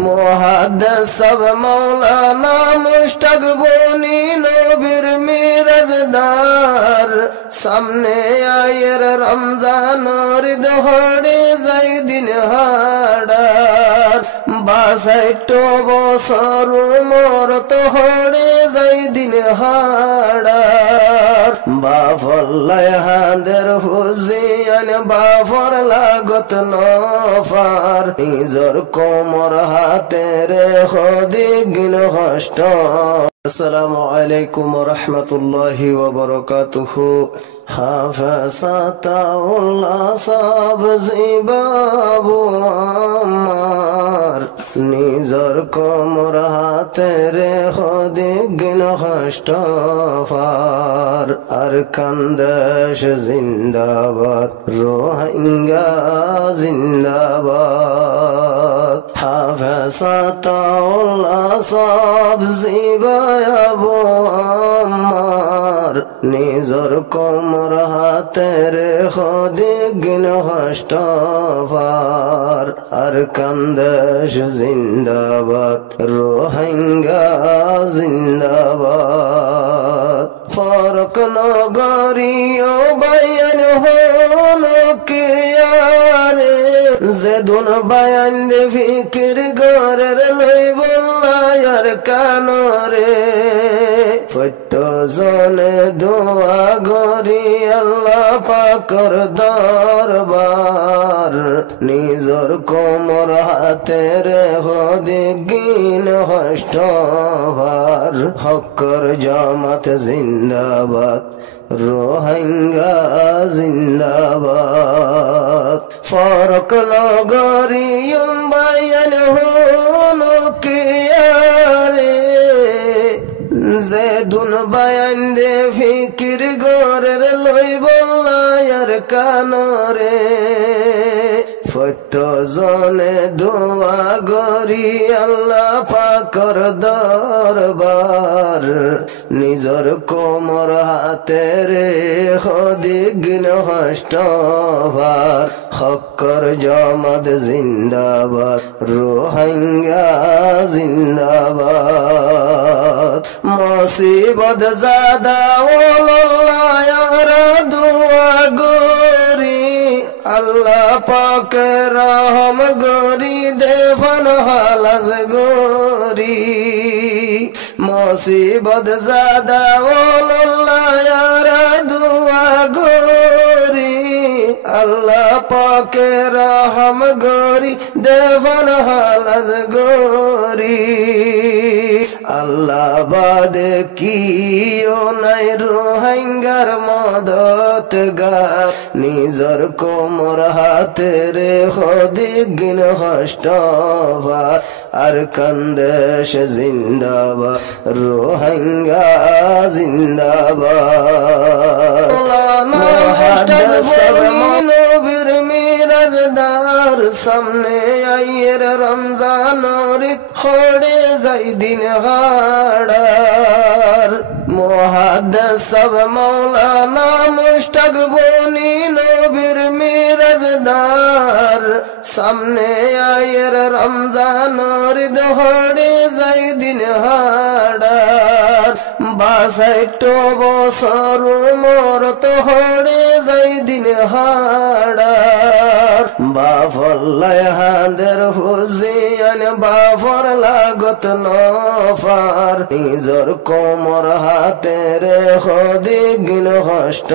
মুহাদ্দিস সব মাওলানা মুশতাক বনি নবীর মিরাজদার সামনে আয়ের রমজান রিদ হড়ে যাই দিন হাড়ার ৬২ বছর উমর তো হড়ে যাই দিন হাড়ার বাফল্লায় হাঁদের হুজিয়ান বাফর লাগত নফার নিজর কোমর হাতে রে খদি গিন হষ্ট আসসালামু আলাইকুম ওয়া রাহমাতুল্লাহি ওয়া বারাকাতুহু হাফাসাতাউল্লাহ সাবজি বাবু আমার নিজর কোমর হাতে রে খদি গিন হষ্ট ফার আর কান্দেশ জিন্দাবাদ রোহিঙ্গা জিন্দাবাদ হাফাসাতাউল্লাহ সাবজি বাবু আমার নিজর কোমর হাতে রে খদি গিন হষ্ট ফার আর কান্দেশ জিন্দাবাদ রোহিঙ্গা জিন্দাবাদ ফারুক নগরীয় বায়ান হলো কিয়ারে যেদুন বায়ান দে ফিকির গরের লই বল্লায়ার কানরে প্রত্যজনে দোয়া গরি আল্লাহ পাকর দরবার নিজর কোমর হাতে রে হদি গিন হষ্ট ভার হকর জামাত জিন্দাবাদ রোহিঙ্গা জিন্দাবাদ ফারুক নগরীয়ম বায়ান হলো কিয়ারে যেদুন বায়ান দে ফিকির গরের লই বল্লায়ার কানরে প্রত্যজনে দোয়া গরি আল্লাহ পাকর দরবার নিজর কোমর হাতে রে খদি গিন হষ্ট ভার হকর জামাত জিন্দাবাদ রোহিঙ্গা জিন্দাবাদ মুসিবত জাদা ওলায়ার দোয়া গরি আল্লাহ পাকে রহম গরি দেফন হালাজ গরি মুসিবত জাদা ওলায়ার দোয়া গরি আল্লাহ পাকে রহম গরি দেফন হালাজ গরি আল্লাহ বাদে কিও নাই রোহিঙ্গার মদত গার নিজর কোমর হাতে রে খদি গিন হষ্ট ভার আর কান্দেশ জিন্দাবাদ রোহিঙ্গা জিন্দাবাদ নবীর মিরাজদার সামনে আয়ের রমজান রিত খড়ে যাই দিন হাড়ার মুহাদ্দিস সব মাওলানা মুশতাক বনি নবীর মিরাজদার সামনে আয়ের রমজান রিত খড়ে যাই দিন হাড়ার ৬২ বছর উমর তো হড়ে যাই দিন হাড়ার বাফল্লায় হাঁদের হুজিয়ান বাফর লাগত নফার নিজর কোমর হাতে রে খদি গিন হষ্ট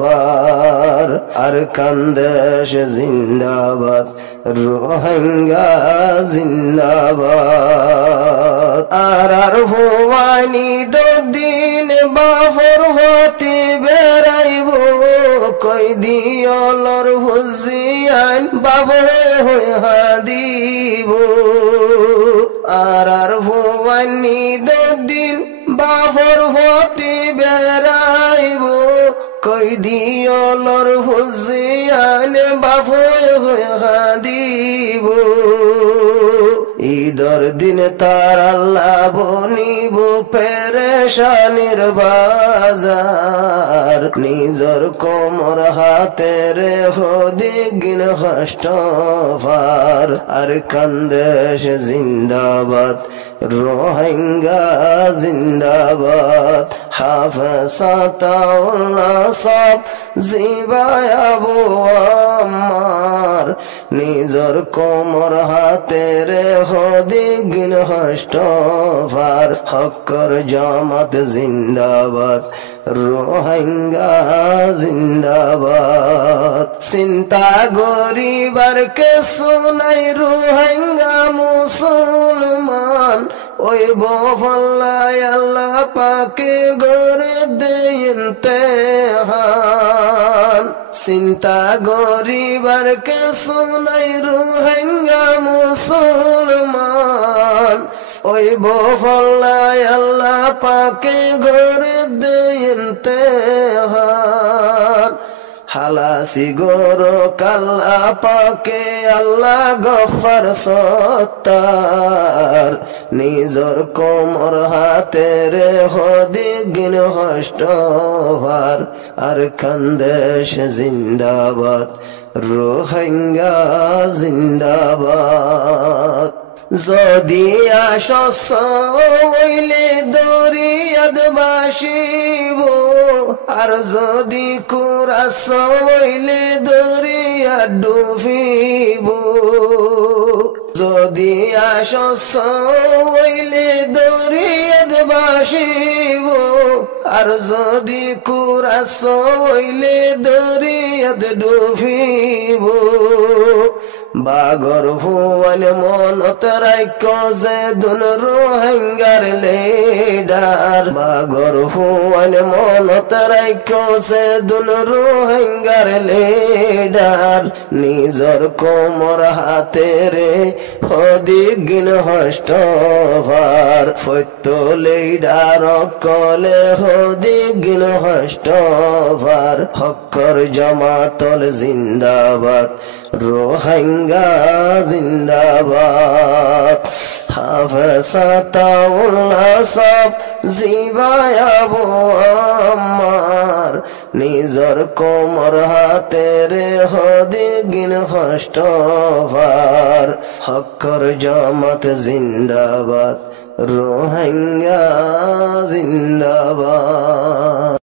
ভার আর কান্দেশ জিন্দাবাদ রোহিঙ্গা জিন্দাবাদ আর ভুয়ানি দিন বাফর হতে বেড়াইব কই দিয়লর হুজিয়ান বাবরে হয়ে হাদিব আর ভুয়ানি দিন বাফর হতে বেড়াইব কই দিয়লর হুজিয়ান বাফরে হয়ে হাদিব ঈদর দিন তার আল্লাহ বনিব পেরেশানির বাজার নিজর কোমর হাতের হদিগিন হষ্ট ফার আর কান্দেশ জিন্দাবাদ রোহিঙ্গা জিন্দাবাদ হাফেজ আতাউল্লাহ সব জিবায় আবু আম্মার নিজর কোমর হাতের হদিগিন হষ্ট ফার হক্কর জামাত জিন্দাবাদ রোহিঙ্গা জিন্দাবাদ চিন্তা গরিবার কে শুনাই রোহিঙ্গা মুসলমান ওই বফল্লায় আল্লাহ পাকে গরে দেন তেহান চিন্তা গরিবার কে শুনাই রোহিঙ্গা মুসলমান ওই বফল্লায় আল্লাহ পাকে গরে দেন তেহান হালাসি গরো কাল্লা পাকে আল্লাহ গফর সত্তার নিজর কোমর হাতের হদিগিন হষ্ট ফার আর খানদেশ জিন্দাবাদ রোহিঙ্গা জিন্দাবাদ যদি আশস্য হইলে দরিয়াদ বাসিব আর যদি কুরাস হইলে দরিয়া ডুবিব যদি আশস্য হইলে দরিয়াদ বাসিব আর যদি কুরাস হইলে দরিয়াদ ডুবিব বাগর ভুয়ান মনত রাইক যে দুন রোহিঙ্গার লিডার বাগর ভুয়ান মনত রাইক যে দুন রোহিঙ্গার লিডার নিজর কোমর হাতেরে হদিগিন হষ্ট ফার ফত্য লিডার কলে হদিগিন হষ্ট ফার হক্কর জামাতল জিন্দাবাদ রোহিঙ্গা জিন্দাবাদ হাফেজ আতাউল্লাহ সব জিবায় আবু আম্মার নিজর কোমর হাতের হদিগিন হষ্ট ফার হক্কর জামাত জিন্দাবাদ রোহিঙ্গা জিন্দাবাদ।